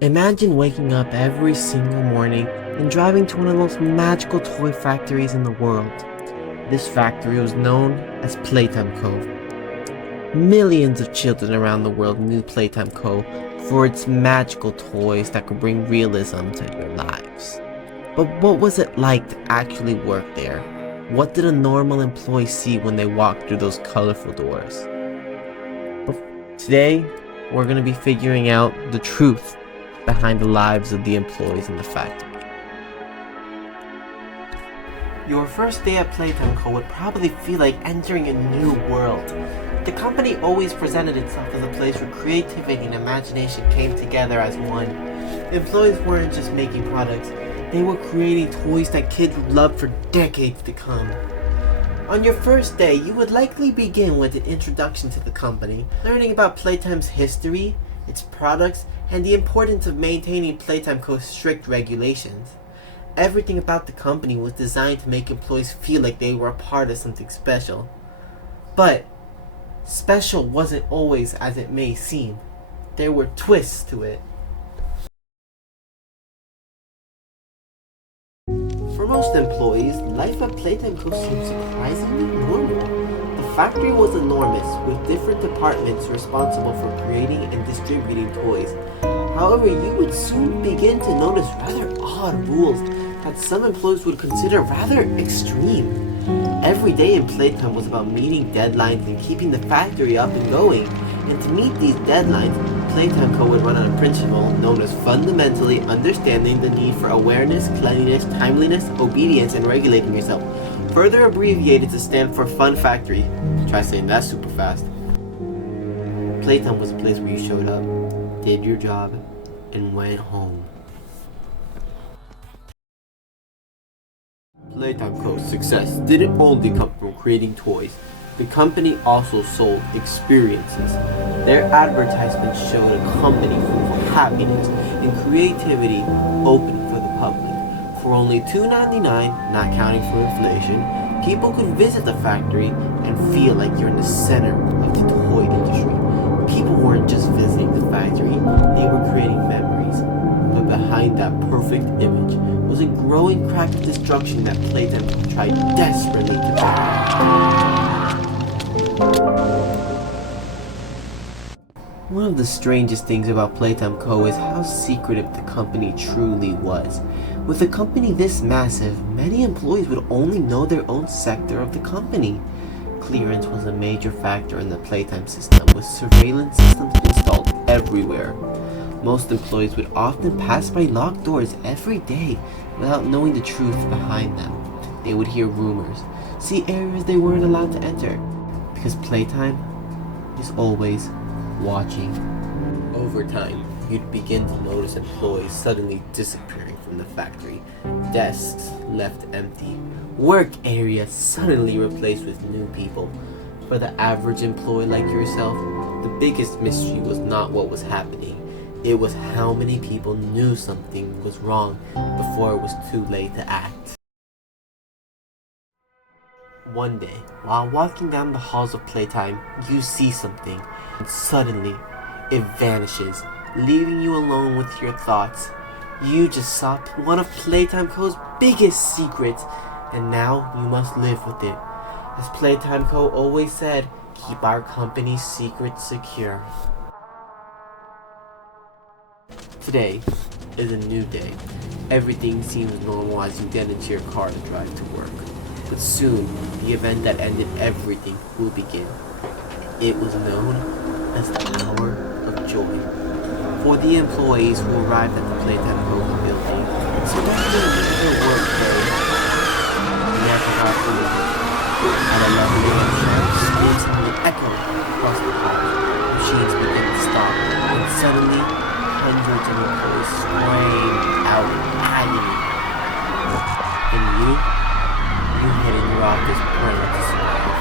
Imagine waking up every single morning and driving to one of the most magical toy factories in the world. This factory was known as Playtime Co. Millions of children around the world knew Playtime Co. for its magical toys that could bring realism to their lives. But what was it like to actually work there? What did a normal employee see when they walked through those colorful doors? Today, we're going to be figuring out the truth behind the lives of the employees in the factory. Your first day at Playtime Co. would probably feel like entering a new world. The company always presented itself as a place where creativity and imagination came together as one. Employees weren't just making products, they were creating toys that kids would love for decades to come. On your first day, you would likely begin with an introduction to the company, learning about Playtime's history, its products, and the importance of maintaining Playtime Co.'s strict regulations. Everything about the company was designed to make employees feel like they were a part of something special. But special wasn't always as it may seem. There were twists to it. For most employees, life at Playtime Co. seemed surprisingly normal. The factory was enormous, with different departments responsible for creating and distributing toys. However, you would soon begin to notice rather odd rules that some employees would consider rather extreme. Every day in Playtime was about meeting deadlines and keeping the factory up and going. And to meet these deadlines, Playtime Co. would run on a principle known as fundamentally understanding the need for awareness, cleanliness, timeliness, obedience, and regulating yourself. Further abbreviated to stand for Fun Factory. Try saying that super fast. Playtime was a place where you showed up, did your job, and went home. Playtime Co.'s success didn't only come from creating toys. The company also sold experiences. Their advertisements showed a company full of happiness and creativity open for the public. For only $2.99, not counting for inflation, people could visit the factory and feel like you're in the center of the toy industry. People weren't just visiting the factory, they were creating memories. But behind that perfect image was a growing crack of destruction that Playtime tried desperately to prevent. One of the strangest things about Playtime Co. is how secretive the company truly was. With a company this massive, many employees would only know their own sector of the company. Clearance was a major factor in the Playtime system, with surveillance systems installed everywhere. Most employees would often pass by locked doors every day without knowing the truth behind them. They would hear rumors, see areas they weren't allowed to enter, because Playtime is always watching. Over time, you'd begin to notice employees suddenly disappearing from the factory. Desks left empty. Work areas suddenly replaced with new people. For the average employee like yourself, the biggest mystery was not what was happening. It was how many people knew something was wrong before it was too late to act. One day, while walking down the halls of Playtime, you see something, and suddenly, it vanishes, leaving you alone with your thoughts. You just saw one of Playtime Co.'s biggest secrets, and now you must live with it. As Playtime Co. always said, keep our company's secrets secure. Today is a new day. Everything seems normal as you get into your car to drive to work. But soon, the event that ended everything will begin. It was known as the Hour of Joy. For the employees who arrived at the Playtime Co. building, especially in the workday, the aftermath was at 11 a.m. sharp, space sounded echo across the hall. Machines began to stop, and suddenly, hundreds of employees screamed out in agony. And you hid in your office praying to survive.